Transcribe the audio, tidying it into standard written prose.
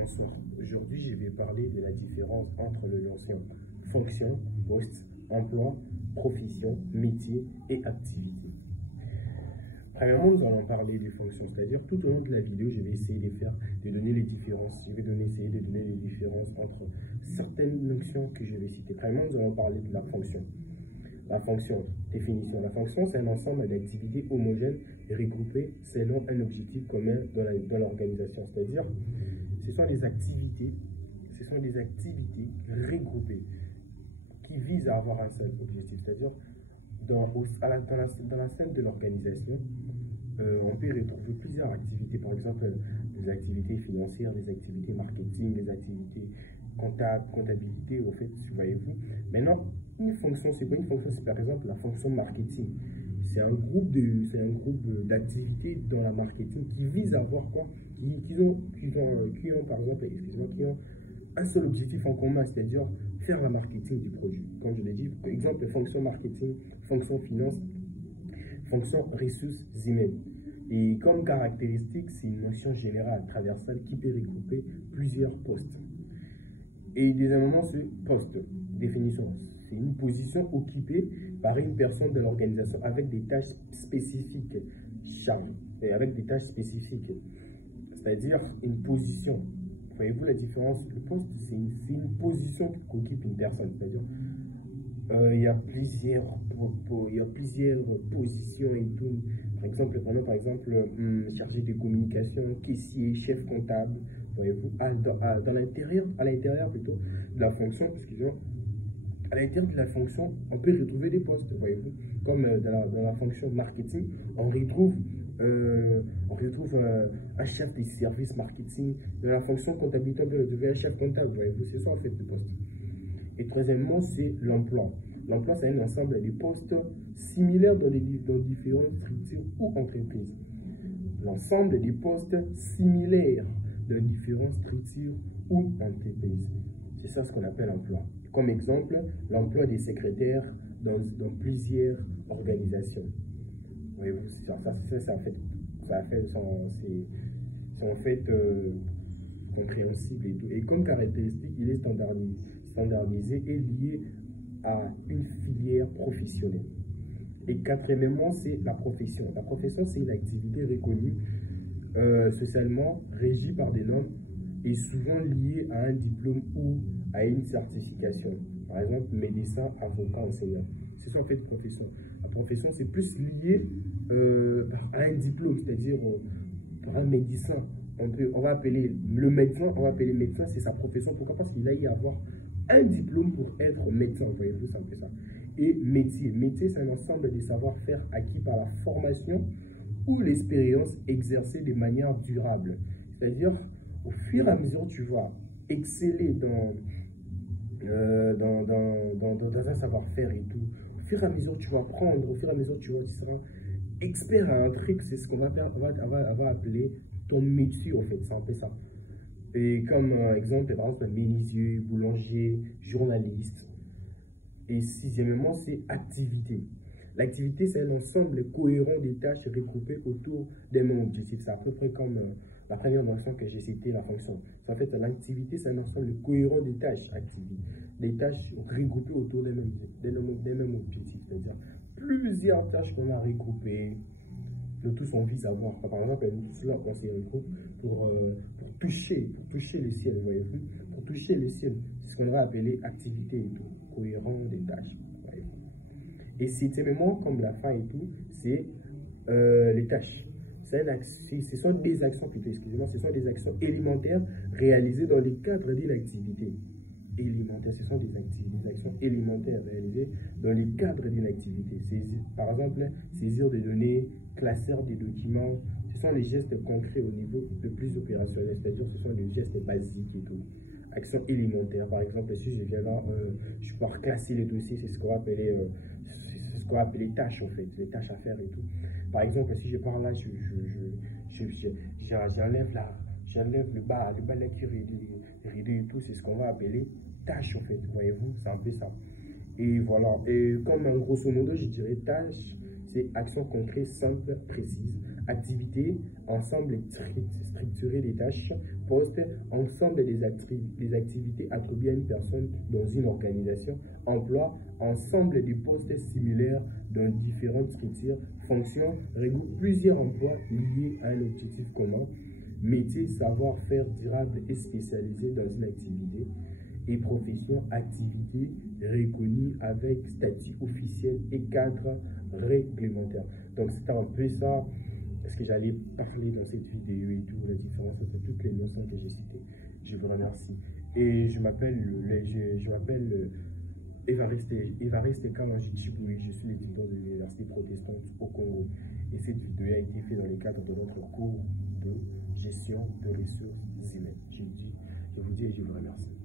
Bonsoir. Aujourd'hui, je vais parler de la différence entre le notion fonction, poste, emploi, profession, métier et activité. Premièrement, nous allons parler des fonctions, c'est-à-dire tout au long de la vidéo, je vais essayer de donner les différences. Essayer de donner les différences entre certaines notions que je vais citer. Premièrement, nous allons parler de la fonction. La fonction, définition. La fonction, c'est un ensemble d'activités homogènes et regroupées selon un objectif commun dans l'organisation. C'est-à-dire, ce sont des activités regroupées qui visent à avoir un seul objectif. C'est-à-dire, dans la scène de l'organisation, on peut retrouver plusieurs activités. Par exemple, des activités financières, des activités marketing, des activités comptabilité, au fait, voyez-vous. Maintenant, une fonction, c'est quoi une fonction? C'est par exemple la fonction marketing. C'est un groupe d'activités dans la marketing qui vise à avoir quoi? Qui ont par exemple, qui ont un seul objectif en commun, c'est-à-dire faire la marketing du produit. Comme je l'ai dit, par exemple, fonction marketing, fonction finance, fonction ressources humaines. Et comme caractéristique, c'est une notion générale, traversale, qui peut regrouper plusieurs postes. Et deuxièmement, ce poste, définition, c'est une position occupée par une personne de l'organisation avec des tâches spécifiques chargées, avec des tâches spécifiques, c'est-à-dire une position. Voyez-vous la différence? Le poste, c'est une position qu'occupe une personne, c'est-à-dire il y a plusieurs positions et tout. Par exemple, chargé de communication, caissier, chef comptable. Voyez-vous, à l'intérieur plutôt de la fonction, excusez-moi, à l'intérieur de la fonction, on peut retrouver des postes, voyez-vous, comme dans la fonction marketing, on retrouve un chef de service marketing. Dans la fonction comptabilité, on peut retrouver un chef comptable, voyez-vous, c'est ça en fait le poste. Et troisièmement, c'est l'emploi. L'emploi, c'est un ensemble de postes similaires dans différentes structures ou entreprises. L'ensemble des postes similaires dans différentes structures ou entreprises. C'est ça ce qu'on appelle emploi. Comme exemple, l'emploi des secrétaires dans plusieurs organisations. Voyez-vous, c'est en fait compréhensible et tout. Et comme caractéristique, il est standardisé et lié à une filière professionnelle. Et quatrièmement, c'est la profession. La profession, c'est une activité reconnue socialement régie par des normes et souvent liée à un diplôme ou à une certification. Par exemple, médecin, avocat, enseignant. C'est ça en fait profession. La profession, c'est plus lié à un diplôme, c'est-à-dire pour un médecin. On va appeler le médecin, c'est sa profession. Pourquoi? Parce qu'il a y avoir un diplôme pour être médecin, voyez-vous, c'est un peu ça. Et métier. Métier, c'est un ensemble de savoir-faire acquis par la formation ou l'expérience exercée de manière durable. C'est-à-dire, au fur et à mesure, tu vas exceller dans un savoir-faire et tout. Au fur et à mesure, tu vas apprendre, au fur et à mesure, tu seras expert à un truc, c'est ce qu'on va appeler ton métier, en fait, c'est un peu ça. Et comme exemple, par exemple, menuisier, boulanger, journaliste. Et sixièmement, c'est activité. L'activité, c'est un ensemble cohérent des tâches regroupées autour d'un même objectif. C'est à peu près comme la première notion que j'ai citée, la fonction. En fait, l'activité, c'est un ensemble cohérent des tâches actives, des tâches regroupées autour d'un même objectif. C'est-à-dire plusieurs tâches qu'on a regroupées. Nous tous, on vise à voir. Par exemple, nous tous là, on se regroupe pour toucher le ciel, voyez-vous. Pour toucher le ciel, c'est ce qu'on va appeler activité et tout, cohérent des tâches, voyez-vous. Et septièmement, comme la fin et tout, c'est les tâches. Ce sont des actions, plutôt, excusez-moi, ce sont des actions élémentaires réalisées dans le cadre d'une activité. Élémentaires, ce sont des actions élémentaires réalisées dans le cadre d'une activité. Par exemple, saisir des données, classeur des documents, ce sont les gestes concrets au niveau le plus opérationnel, c'est-à-dire ce sont des gestes basiques et tout. Actions élémentaires, par exemple, si je viens là, je peux classer les dossiers, c'est ce qu'on va appeler tâches en fait, les tâches à faire et tout. Par exemple, si je pars là, j'enlève le bas là qui est rideau et tout, c'est ce qu'on va appeler tâche en fait, voyez-vous, c'est un peu ça. Et voilà, et comme grosso modo, je dirais tâche, c'est action concrète, simple, précise, Activité, ensemble et structurer les tâches. Poste, ensemble des activités attribuées à une personne dans une organisation. Emploi, ensemble des postes similaires dans différentes structures. Fonction, regroupe plusieurs emplois liés à un objectif commun. Métier, savoir-faire durable et spécialisé dans une activité. Et profession, activité reconnue avec statut officiel et cadre réglementaire. Donc c'est un peu ça ce que j'allais parler dans cette vidéo et tout, la différence entre toutes les notions que j'ai citées. Je vous remercie. Et je m'appelle Évariste Kamanji Chiboui, je suis l'étudiant de l'Université protestante au Congo. Et cette vidéo a été faite dans le cadre de notre cours de gestion de ressources humaines. Je vous dis et je vous remercie.